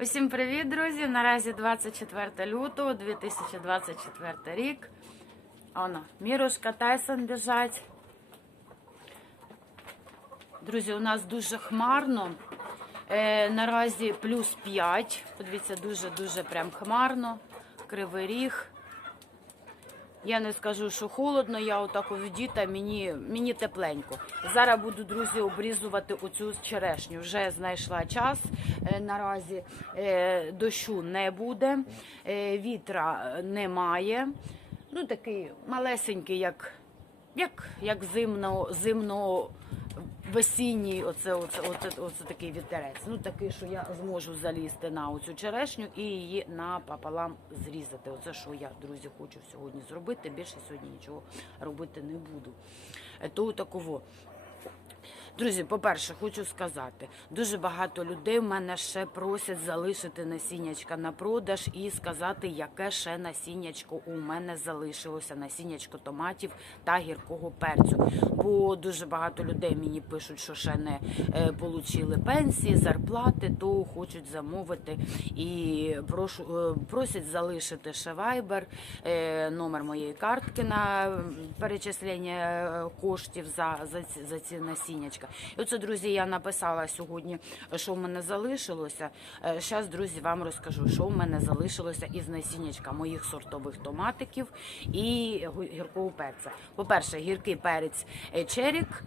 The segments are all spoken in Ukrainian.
Усім привіт, друзі! Наразі 24 лютого 2024 рік. Оно, Мірошка Тайсон біжать. Друзі, у нас дуже хмарно. Е, наразі плюс 5. Подивіться, дуже-дуже прям хмарно. Кривий ріг. Я не скажу, що холодно, я отак вдіта, мені, мені тепленько. Зараз буду, друзі, обрізувати оцю черешню. Вже знайшла час. Е, наразі е, дощу не буде, е, вітра немає. Ну, такий малесенький, як, як, як зимно, зимно весінній, оце, оце, оце, оце такий вітерець. Ну такий, що я зможу залізти на оцю черешню і її напополам зрізати. Оце що я, друзі, хочу сьогодні зробити. Більше сьогодні нічого робити не буду. Е, То такого. Друзі, по-перше, хочу сказати, дуже багато людей в мене ще просять залишити насіннячка на продаж і сказати, яке ще насіннячко у мене залишилося, насіннячко томатів та гіркого перцю. Бо дуже багато людей мені пишуть, що ще не е, получили пенсії, зарплати, то хочуть замовити і прошу, е, просять залишити ще вайбер, номер моєї картки на перечислення е, коштів за, за, за ці насіннячка. І оце, друзі, я написала сьогодні, що в мене залишилося. Зараз, друзі, вам розкажу, що в мене залишилося із насіннячка моїх сортових томатиків і гіркого перця. По-перше, гіркий перець е, черік.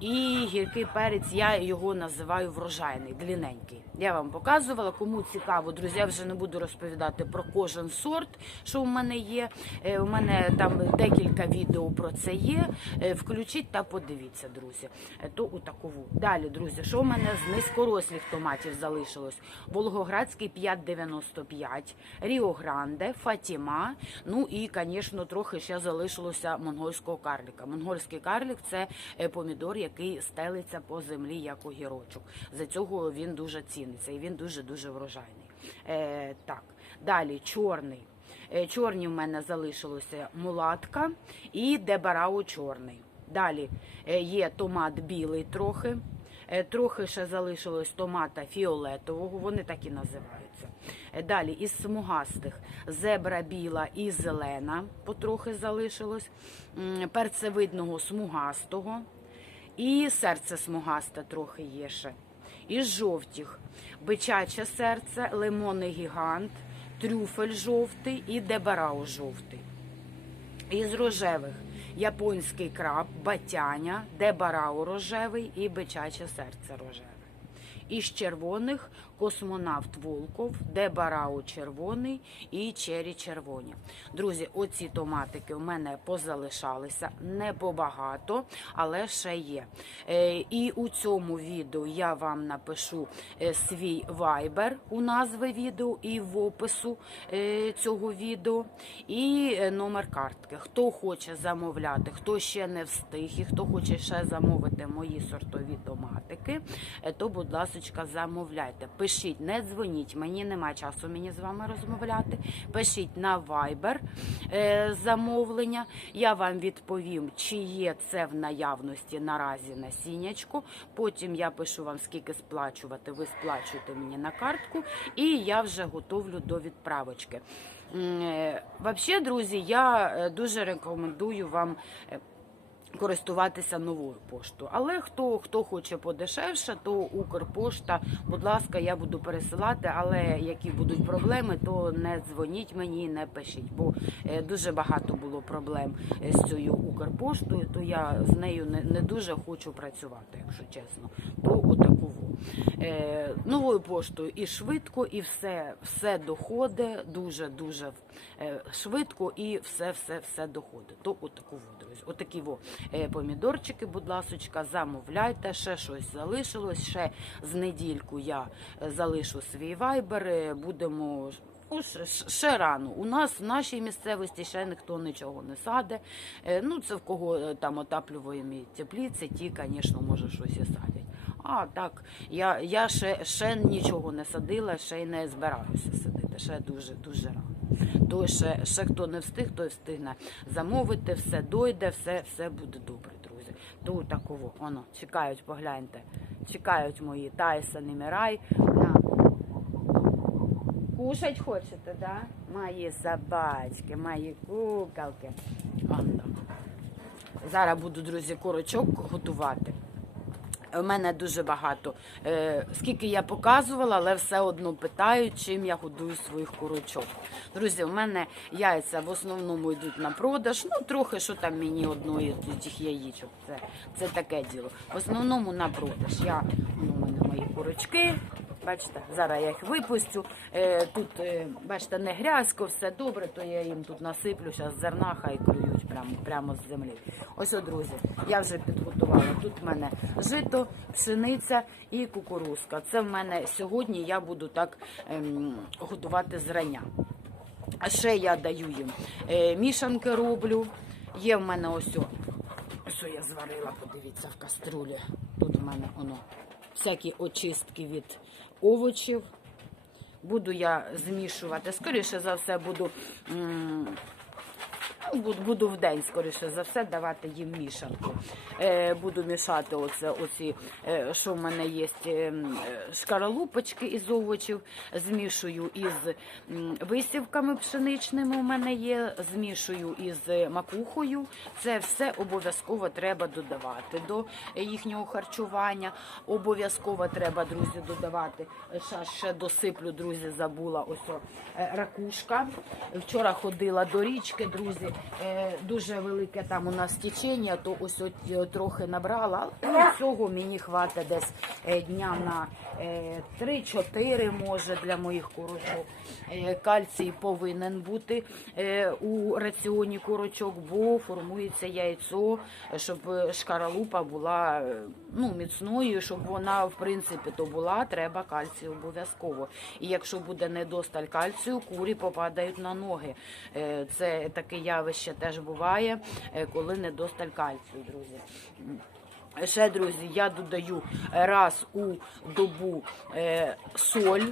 І гіркий перець, я його називаю врожайний, длінненький. Я вам показувала. Кому цікаво, друзі, я вже не буду розповідати про кожен сорт, що в мене є. Е, У мене там декілька відео про це є. Е, Включіть та подивіться, друзі. Е, То у такову. Далі, друзі, що в мене з низькорослих томатів залишилось? Волгоградський 5,95, Ріо Гранде, Фатіма. Ну і, звісно, трохи ще залишилося монгольського карліка. Монгольський карлік це е, помідор, який стелиться по землі як огірочок. За цього він дуже ціниться і він дуже дуже врожайний. Е, так, далі чорний. Е, Чорні в мене залишилося мулатка і дебарау чорний. Далі е, є томат білий трохи. Е, Трохи ще залишилось томата фіолетового, вони так і називаються. Е, Далі із смугастих зебра біла і зелена, потрохи залишилось, перцевидного смугастого і серце смугасте трохи є ще. Із жовтих бичаче серце, лимонний гігант, трюфель жовтий і дебарау жовтий. Із рожевих японський краб, батяня, дебарау рожевий і бичаче серце рожеве. Із червоних космонавт Волков, дебарау червоний і чері червоні. Друзі, оці томатики в мене позалишалися не побагато, але ще є. Е, І у цьому відео я вам напишу е, свій вайбер у назви відео і в опису е, цього відео, і номер картки. Хто хоче замовляти, хто ще не встиг, і хто хоче ще замовити мої сортові томатики, то, будь ласка, замовляйте. Пишіть, не дзвоніть, мені немає часу мені з вами розмовляти. Пишіть на Viber е, замовлення. Я вам відповім, чи є це в наявності наразі насіннячко. Потім я пишу вам, скільки сплачувати. Ви сплачуєте мені на картку, і я вже готовлю до відправочки. Е, Взагалі, друзі, я е, дуже рекомендую вам. Користуватися новою поштою. Але хто хто хоче подешевше, то Укрпошта, будь ласка, я буду пересилати. Але які будуть проблеми, то не дзвоніть мені, не пишіть, бо е, дуже багато було проблем е, з цією Укрпоштою, то я з нею не, не дуже хочу працювати, якщо чесно. То отакову. Е, новою поштою і швидко, і все, все доходить дуже дуже е, швидко, і все, все, все доходить. То отакову, друзі. Отакі во е, помідорчики, будь ласочка, замовляйте, ще щось залишилось. Ще з недільку я е, залишу свій вайбер. е, Будемо. Ну, ще, рано. У нас в нашій місцевості ще ніхто нічого не саде. Ну, це в кого там отаплюємо тепліці, ті, звісно, може щось і садять. А так, я, я ще, ще нічого не садила, ще й не збираюся садити. Ще дуже дуже рано. То ще, ще хто не встиг, той встигне замовити, все дойде, все, все буде добре, друзі. То такого, воно, чекають, погляньте, чекають мої Тайсон і Мірай на Кушать хочете, да? Мої собачки, мої куколки. Зараз буду, друзі, курочок готувати. У мене дуже багато. Е, скільки я показувала, але все одно питають, чим я годую своїх курочок. Друзі, у мене яйця в основному йдуть на продаж. Ну, трохи що там мені одної з цих яєчок. Це, це таке діло. В основному на продаж. Я, ну, у мене мої курочки. Бачите, зараз я їх випустю. Е, тут, е, бачите, не грязько, все добре, то я їм тут насиплю, зараз зерна хай клюють прямо, прямо з землі. Ось, о, друзі, я вже підготувала. Тут в мене жито, пшениця і кукурузка. Це в мене сьогодні я буду так ем, готувати зрання. А ще я даю їм е, мішанки роблю. Є в мене ось що я зварила, подивіться, в каструлі. Тут в мене воно всякі очистки від овочів. Буду я змішувати. Скоріше за все, буду, буду, буду в день, скоріше за все, давати їм мішанку. Е, буду мішати оце, оці, е, що в мене є е, шкаралупочки із овочів, змішую із висівками пшеничними. У мене є, змішую із макухою. Це все обов'язково треба додавати до їхнього харчування. Обов'язково треба, друзі, додавати. Ще, ще досиплю, друзі, забула ось ракушка. Вчора ходила до річки, друзі. Е, Дуже велике там у нас течення, то ось от е, трохи набрала. Але цього мені хватить десь е, дня на е, 3-4, може, для моїх курочок. Кальцій повинен бути у раціоні курочок, бо формується яйцо, щоб шкаралупа була ну, міцною, щоб вона, в принципі, то була, треба кальцію обов'язково. І якщо буде недосталь кальцію, курі попадають на ноги. Це таке явище теж буває, е, коли недосталь кальцію, друзі. Ще, друзі, я додаю раз у добу е, соль.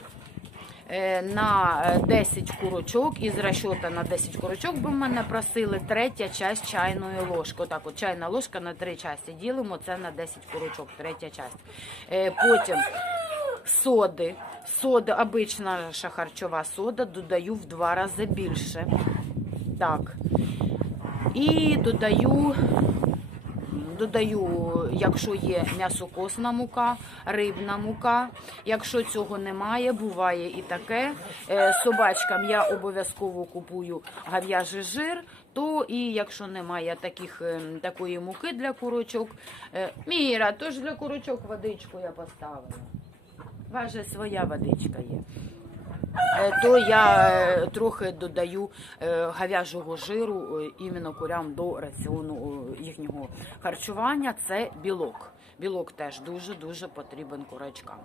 Е, На е, 10 курочок із расчота на 10 курочок, бо мене просили третя часть чайної ложки. Отак, от чайна ложка на три часті ділимо, це на 10 курочок, третя часть. Потім соди. Сода, обична харчова сода, додаю в два рази більше. Так. І додаю Додаю, якщо є м'ясокосна мука, рибна мука. Якщо цього немає, буває і таке. Е, Собачкам я обов'язково купую гав'яжий жир. То і якщо немає таких, е, такої муки для курочок, е, Міра, то ж для курочок водичку я поставила. Ваша своя водичка є. Е, то я е, трохи додаю е, говяжого жиру іменно курям до раціону їхнього харчування. Це білок. Білок теж дуже-дуже потрібен курочкам.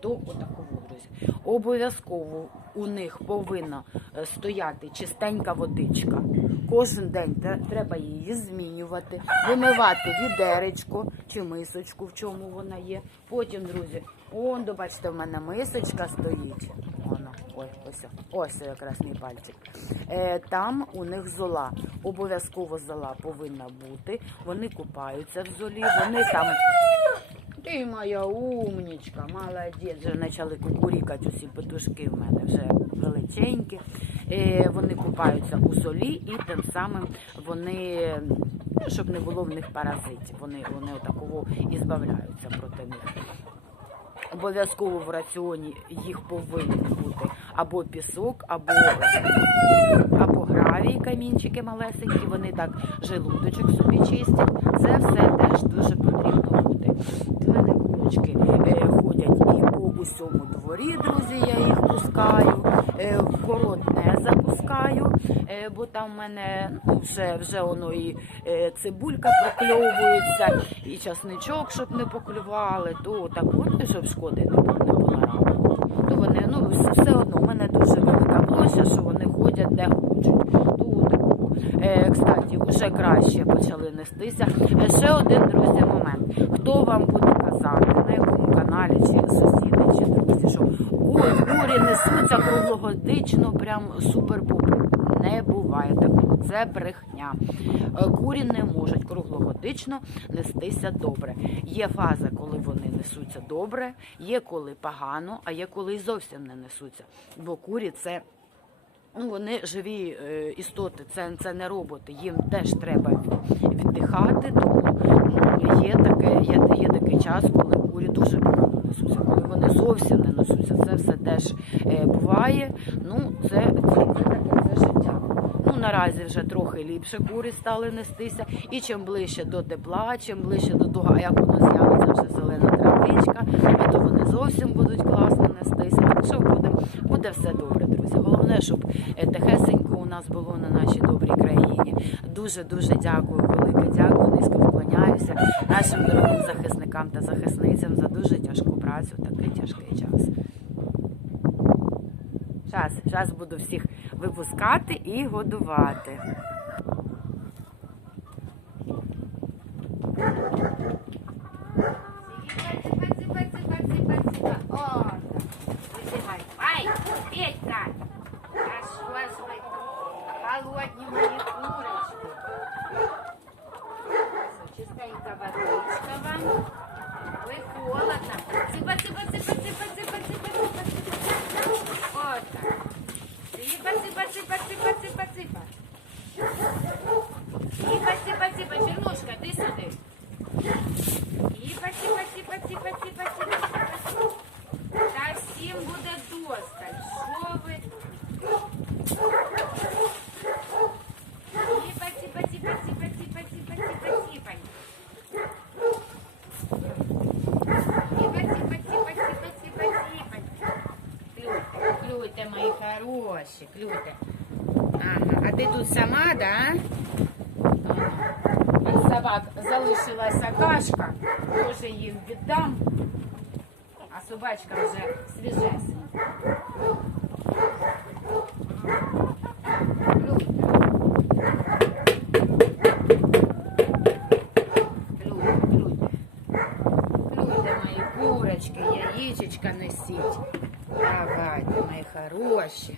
То отаково, друзі. Обов'язково у них повинна стояти чистенька водичка. Кожен день треба її змінювати, вимивати відеречко чи мисочку, в чому вона є. Потім, друзі, он, бачите, в мене мисочка стоїть. Ой, ось, ось якраз пальчик. Е, там у них зола. Обов'язково зола повинна бути. Вони купаються в золі, вони там. Ти моя умнічка, молодець. Вже почали кукурікати усі петушки в мене вже величенькі. Е, вони купаються у золі і тим самим вони, ну, щоб не було в них паразитів, вони, вони отаково і збавляються проти них. Обов'язково в раціоні їх повинен бути або пісок, або, або гравій, камінчики малесенькі. Вони так желудочок собі чистять. Це все теж дуже потрібно бути. У мене курочки е, ходять і по усьому дворі, друзі. Я їх пускаю. Е, в город не запускаю, е, бо там в мене ну, вже, вже воно і цибулька прокльовується, і часничок, щоб не поклювали, то так от, щоб шкоди не було, вони, ну, все одно, у мене дуже велика площа, що вони ходять де хочуть. Тут. Е, кстати, вже краще почали нестися. Е, ще один, друзі, момент. Хто вам буде казати, на якому каналі, чи сусіди, чи друзі, що ой, курі несуться круглогодично, прям супер-пупер. Не буває такого. Це брехня. Е, Курі не можуть круглогодично нестися добре. Є фаза, коли вони несуться добре, є коли погано, а є коли й зовсім не несуться. Бо курі це. Ну, вони живі е, істоти, це, це не роботи. Їм теж треба віддихати. Тому ну, є, таке, є, є такий час, коли курі дуже погано несуться, коли вони зовсім не несуться. Це все теж е, буває. Ну, це, це, це таке це життя. Ну, наразі вже трохи ліпше курі стали нестися. І чим ближче до тепла, чим ближче до того, а як воно з'явиться вже зелена травичка, а то вони зовсім будуть класно нестися. Так що буде, буде все добре, друзі. Головне, щоб е, тихесенько у нас було на нашій добрій країні. Дуже дуже дякую, велике дякую, низько вклоняюся нашим дорогим захисникам та захисницям за дуже тяжку працю такий тяжкий час. Зараз, зараз буду всіх випускати і годувати. хороші, клюйте. Ага, а ти тут сама, да? Ага. А собак залишилася кашка, теж їм віддам. А собачка вже свіжесенька. Клюйте, клюйте. Клюйте, мої курочки, яєчечка несіть. Давайте, мої хороші.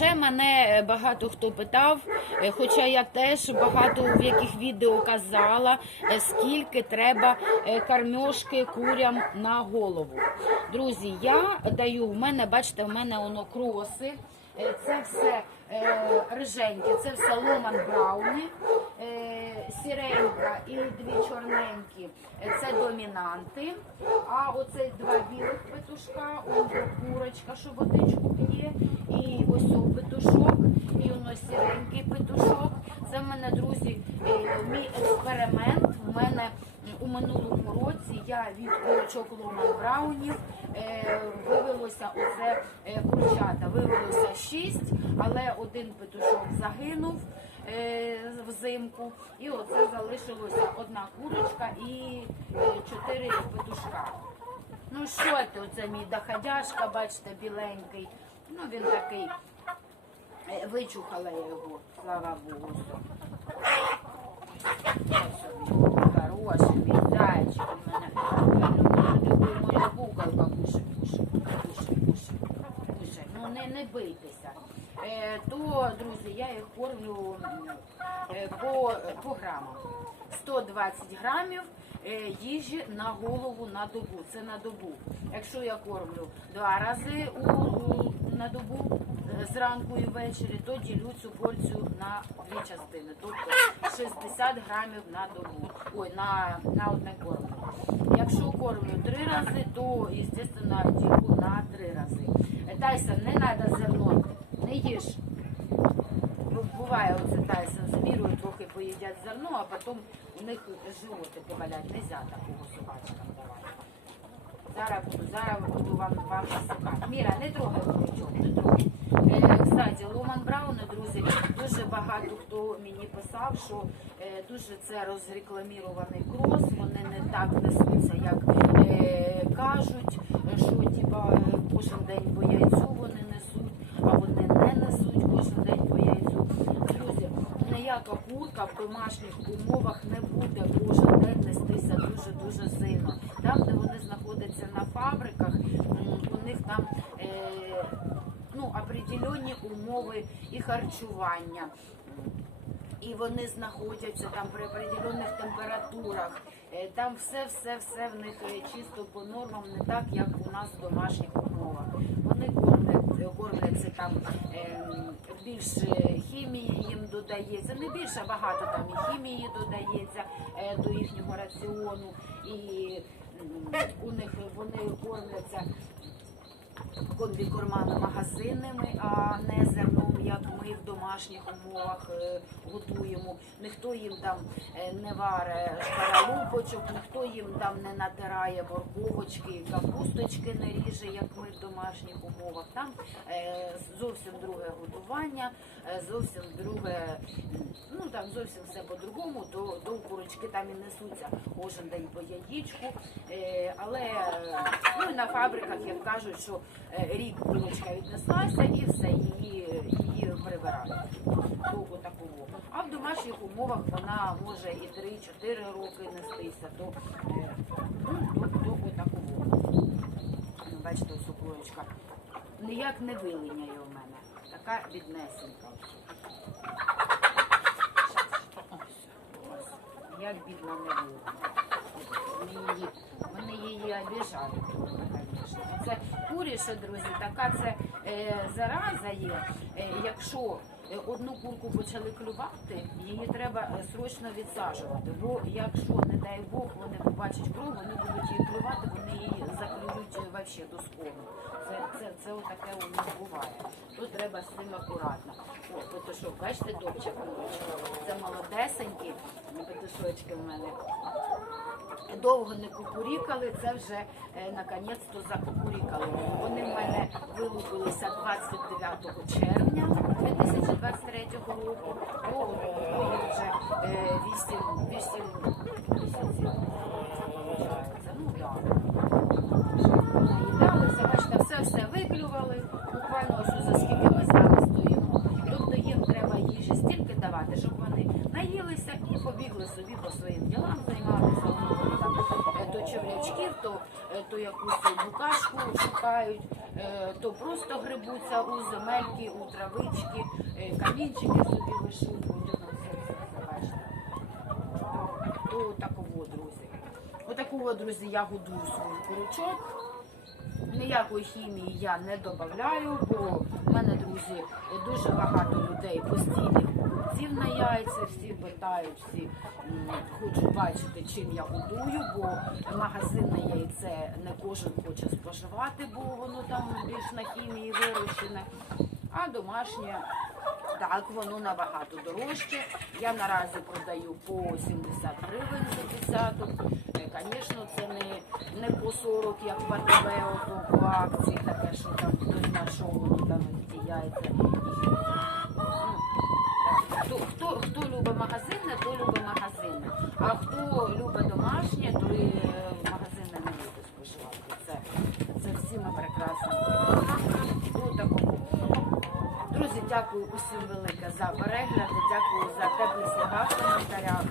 ще мене е, багато хто питав, е, хоча я теж багато в яких відео казала, е, скільки треба кормьошки курям на голову. Друзі, я даю, в мене, бачите, в мене воно кроси. Це все е, риженьке, це все ломан брауни, сіренька і дві чорненькі це домінанти. А оце два білих петушка, курочка, що водичку п'є, ось о петушок, і воно сіренький петушок. Це в мене, друзі, е, мій експеримент. У мене у минулому році я від курочок Ломан Браунів е, вивелося оце е, курчата. Вивелося шість, але один петушок загинув взимку. І оце залишилося одна курочка і чотири петушка. Ну що ти, оце мій доходяшка, бачите, біленький. Ну він такий. е, Вичухала його, слава Богу. Хороший мій зайчик у мене. Моя букалка кушай, не, бийтеся. Е, то, друзі, я їх кормлю е, по, по грамам. 120 грамів їжі на голову на добу. Це на добу. Якщо я кормлю два рази у- на добу, е, зранку і ввечері, то ділю цю порцію на дві частини. Тобто 60 грамів на добу. Ой, на, на одне кормлю. Якщо кормлю три рази, то, звісно, ділю на три рази. Е, Тайсон, не треба зерно, не їж. Ну, Буває оце Тайсон з мірою трохи поїдять зерно, а потім у них животи болять. Нельзя такого собачкам давати. Зараз зараз буду вам, вам шукати. Міра, не трогай нічого, не трогай. Е, кстати, Ломан Брауни, друзі, дуже багато хто мені писав, що е, дуже це розрекламірований крос, вони не так несуться, як е, кажуть, що типа, кожен день по яйцю вони несуть, а вони не несуть кожен курка в домашніх умовах не буде кожен день нестися дуже-дуже сильно. Там, де вони знаходяться на фабриках, у них там е, ну, определенні умови і харчування. І вони знаходяться там при определених температурах. Е, Там все, все, все в них е, чисто по нормам, не так, як у нас в домашніх умовах. Е, кормляться там ем, більше хімії їм додається, не більше, а багато там і хімії додається е, до їхнього раціону. І у них вони кормляться комбікормами магазинними, а не зерном, як ми в домашніх умовах е, готуємо. Ніхто їм там е, не варе шкаралупочок, ніхто їм там не натирає морковочки, капусточки не ріже, як ми в домашніх умовах. Там е, зовсім друге годування, е, зовсім друге, ну там зовсім все по-другому, то, то курочки там і несуться кожен день по яєчку. Але ну, на фабриках, як кажуть, що рік курочка віднеслася і все, її, її прибирають. Довго такого. А в домашніх умовах вона може і 3-4 роки нестися, то, е, ну, то, то. Ну, Бачите, ось курочка. Ніяк не вилиняє у мене. Така ось. Як бідна не вилиняє. Її, вони її обіжають, Це куріше, друзі, така це е, зараза є. Е, якщо е, одну курку почали клювати, її треба е, срочно відсаджувати. Бо якщо, не дай Бог, вони побачать кров, вони будуть її клювати, вони її заклюють е, вообще до скону. Це, це, це отаке у них буває. Тут треба з цим акуратно. О, петушок, бачите, топче. Це молодесенькі петушочки в мене довго не кукурікали, це вже е, наконець-то закукурікали. Вони в мене вилупилися 29 червня 2023 року. О, вже е, 8, 8 місяців. Ну так. Наїдалися, бачите, все все виклювали. Буквально ось за. Тобто їм треба їжі стільки давати, щоб вони наїлися і побігли собі по своїм ділам займатися. Е, то черв'ячків, то, е, якусь букашку шукають, е, то просто грибуться у земельки, у травички, е, камінчики собі вишукують. То такого, друзі. Отакого, друзі, я годую свою курочок. Ніякої хімії я не додаю, бо в мене, друзі, дуже багато людей постійних покупців на яйця, всі питають, всі хочуть бачити, чим я годую, бо магазинне яйце не кожен хоче споживати, бо воно там більш на хімії вирощене. А домашнє, так, воно набагато дорожче. Я наразі продаю по 70 гривень за десяток. Е, Звісно, це не, не по 40, як в АТБ, ото по акції, таке, що там хтось знайшов, там ті яйця. І, ну, так. Хто, хто, хто любить магазинне, то любить магазинне. А хто любить домашнє, то і е, магазинне не буде споживати. Це, це всі ми прекрасно. Друзі, дякую усім велике за перегляди, дякую за теплі слова в коментарях.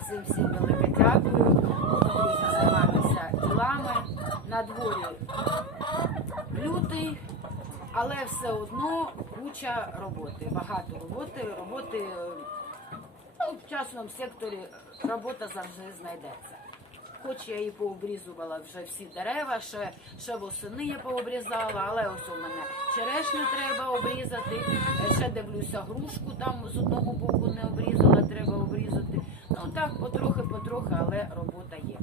Всім всім велике дякую. Буду займатися ділами. На дворі лютий, але все одно куча роботи. Багато роботи. Роботи в частному секторі робота завжди знайдеться. Хоч я і пообрізувала вже всі дерева, ще, ще восени я пообрізала, але ось у мене черешню треба обрізати. Е, Ще дивлюся грушку, там з одного боку не обрізала, треба обрізати. Ну так, потрохи, потрохи, але робота є.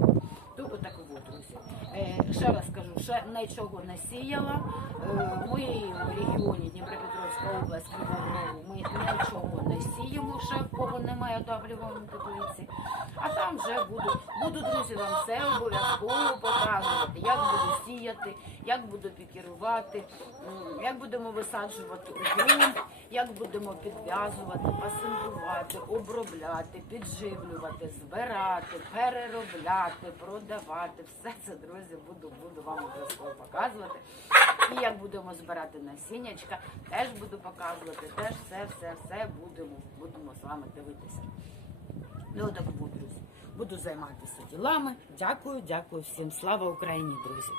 То отаково, друзі. Е, ще раз кажу, ще нічого не сіяла. Е, ми в регіоні Дніпропетровська область, ми нічого не сіємо, ще в кого немає отаплювальної теплиці. А там вже буду, буду, друзі, вам все обов'язково показувати, як буду сіяти, як буду пікірувати, як будемо висаджувати ґрунт, як будемо підв'язувати, пасинкувати, обробляти, підживлювати, збирати, переробляти, продавати. Все це, друзі, буду, буду вам обов'язково показувати. І як будемо збирати насіннячка, теж буду показувати, теж все, все, все будемо, будемо з вами дивитися. Ну, так буду, друзі. Буду займатися ділами. Дякую, дякую всім. Слава Україні, друзі!